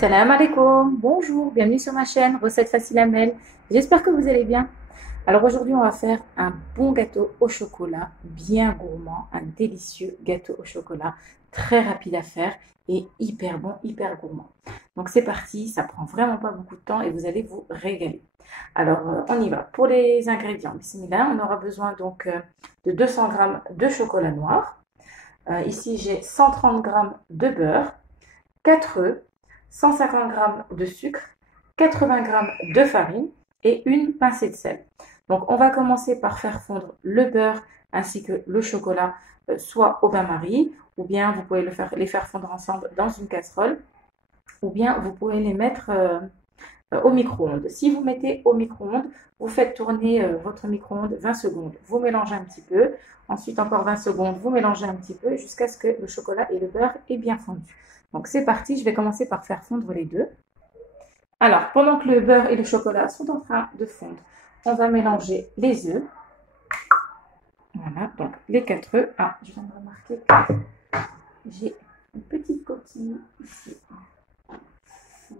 Salam alaikum, bonjour, bienvenue sur ma chaîne Recettes Faciles Amel. J'espère que vous allez bien. Alors aujourd'hui, on va faire un bon gâteau au chocolat, bien gourmand, un délicieux gâteau au chocolat, très rapide à faire et hyper bon, hyper gourmand. Donc c'est parti, ça prend vraiment pas beaucoup de temps et vous allez vous régaler. Alors on y va. Pour les ingrédients, bismillah, on aura besoin donc de 200 g de chocolat noir. Ici j'ai 130 g de beurre, 4 œufs, 150 g de sucre, 80 g de farine et une pincée de sel. Donc on va commencer par faire fondre le beurre ainsi que le chocolat, soit au bain-marie, ou bien vous pouvez les faire fondre ensemble dans une casserole, ou bien vous pouvez les mettre au micro-ondes. Si vous mettez au micro-ondes, vous faites tourner votre micro-ondes 20 secondes. Vous mélangez un petit peu. Ensuite, encore 20 secondes, vous mélangez un petit peu jusqu'à ce que le chocolat et le beurre aient bien fondu. Donc, c'est parti. Je vais commencer par faire fondre les deux. Alors, pendant que le beurre et le chocolat sont en train de fondre, on va mélanger les œufs. Voilà, donc les 4 œufs. Ah, je viens de remarquer que j'ai une petite coquille ici.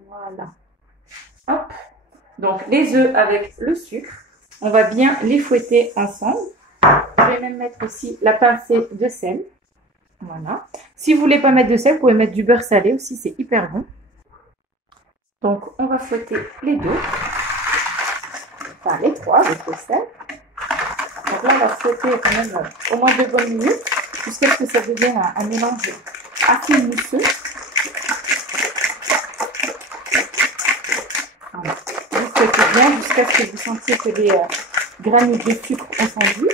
Voilà. Hop. Donc les œufs avec le sucre, on va bien les fouetter ensemble. Je vais même mettre aussi la pincée de sel. Voilà. Si vous ne voulez pas mettre de sel, vous pouvez mettre du beurre salé aussi, c'est hyper bon. Donc on va fouetter les deux, enfin les trois avec le sel. Donc là on va fouetter quand même au moins 2 bonnes minutes jusqu'à ce que ça devienne un mélange assez mousseux. Voilà. Vous fouettez bien jusqu'à ce que vous sentiez que les granules de sucre ont fondu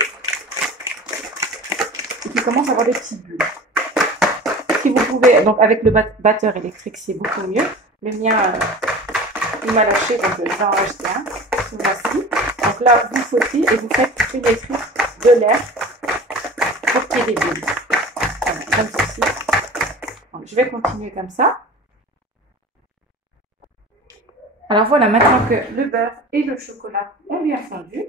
et qu'ils commencent à avoir des petites bulles. Si vous pouvez, donc avec le batteur électrique, c'est beaucoup mieux. Le mien, il m'a lâché, donc je vais en racheter un. Voici. Donc là, vous fouettez et vous faites pénétrer de l'air pour qu'il y ait des bulles. Voilà, comme ceci. Donc, je vais continuer comme ça. Alors voilà, maintenant que le beurre et le chocolat ont bien fondu,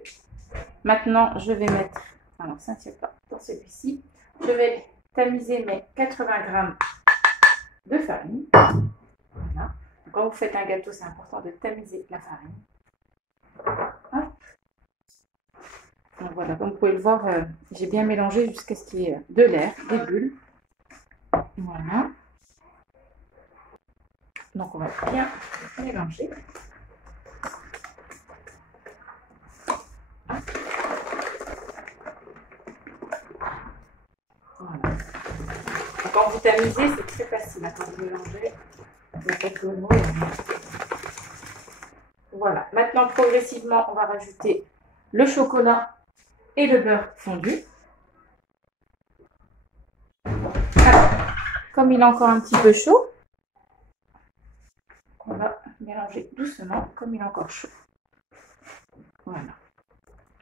maintenant je vais mettre, alors ça ne tient pas dans celui-ci, je vais tamiser mes 80 g de farine. Voilà. Quand vous faites un gâteau, c'est important de tamiser la farine. Hop. Donc voilà, comme vous pouvez le voir, j'ai bien mélangé jusqu'à ce qu'il y ait de l'air, des bulles. Voilà. Donc on va bien mélanger. Voilà. Donc, quand vous tamisez, c'est très facile. Quand vous mélangez, il n'y a pas de mots. Voilà. Maintenant, progressivement, on va rajouter le chocolat et le beurre fondu. Alors, comme il est encore un petit peu chaud, on va mélanger doucement, comme il est encore chaud. Voilà.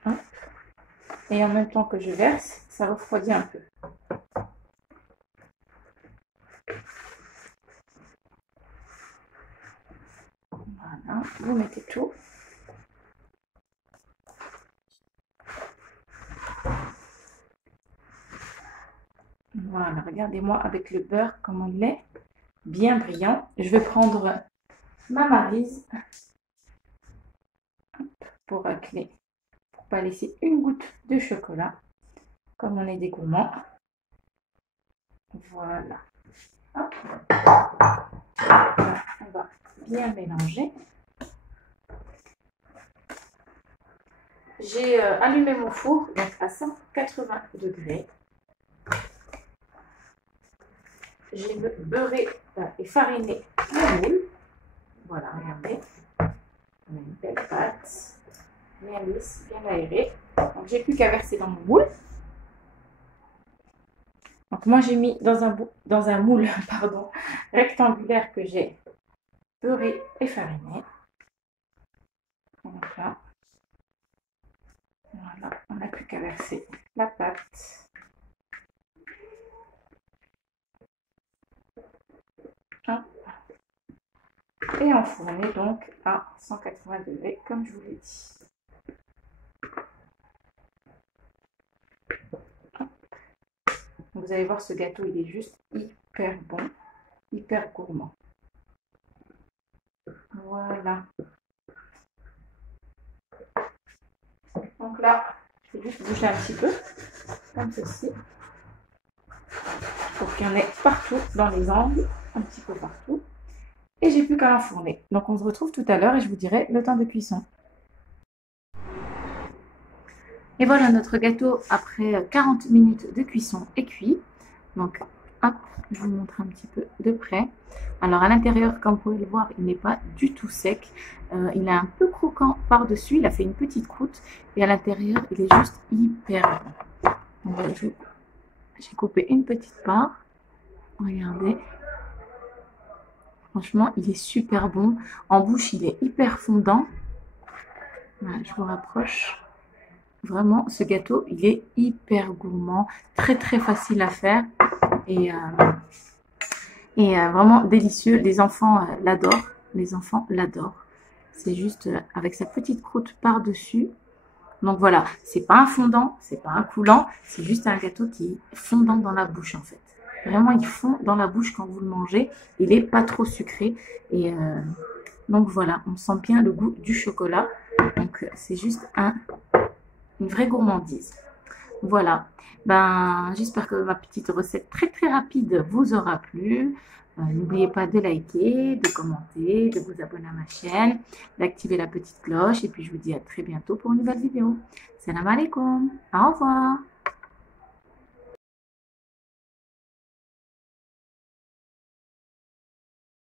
Hop. Et en même temps que je verse, ça refroidit un peu. Voilà, vous mettez tout. Voilà, regardez-moi avec le beurre comment il est, bien brillant. Je vais prendre ma maryse pour racler, pour pas laisser une goutte de chocolat, comme on est des gourmands. Voilà. Hop. Là, on va bien mélanger. J'ai allumé mon four donc à 180 degrés. J'ai beurré et fariné mon moule. Voilà, regardez. On a une belle pâte, bien lisse, bien aérée. Donc j'ai plus qu'à verser dans mon moule. Donc moi j'ai mis dans un moule pardon, rectangulaire que j'ai beurré et fariné. Donc là, voilà, on n'a plus qu'à verser la pâte. Et enfourner donc à 180 degrés comme je vous l'ai dit. Vous allez voir, ce gâteau il est juste hyper bon, hyper gourmand. Voilà. Donc là, je vais juste bouger un petit peu, comme ceci, pour qu'il y en ait partout dans les angles, un petit peu partout. Et j'ai plus qu'à l'enfourner. Donc on se retrouve tout à l'heure et je vous dirai le temps de cuisson. Et voilà, notre gâteau après 40 minutes de cuisson est cuit. Donc hop, je vous montre un petit peu de près. Alors à l'intérieur, comme vous pouvez le voir, il n'est pas du tout sec. Il est un peu croquant par-dessus, il a fait une petite croûte. Et à l'intérieur, il est juste hyper bon. J'ai coupé une petite part. Regardez. Franchement, il est super bon. En bouche, il est hyper fondant. Voilà, je vous rapproche. Vraiment, ce gâteau, il est hyper gourmand. Très, très facile à faire. Et vraiment délicieux. Les enfants l'adorent. Les enfants l'adorent. C'est juste avec sa petite croûte par-dessus. Donc voilà, c'est pas un fondant, c'est pas un coulant. C'est juste un gâteau qui est fondant dans la bouche en fait. Vraiment, il fond dans la bouche quand vous le mangez. Il n'est pas trop sucré. Et donc voilà, on sent bien le goût du chocolat. Donc c'est juste une vraie gourmandise. Voilà. Ben, j'espère que ma petite recette très très rapide vous aura plu. N'oubliez pas de liker, de commenter, de vous abonner à ma chaîne, d'activer la petite cloche. Et puis je vous dis à très bientôt pour une nouvelle vidéo. Salam alaikum. Au revoir.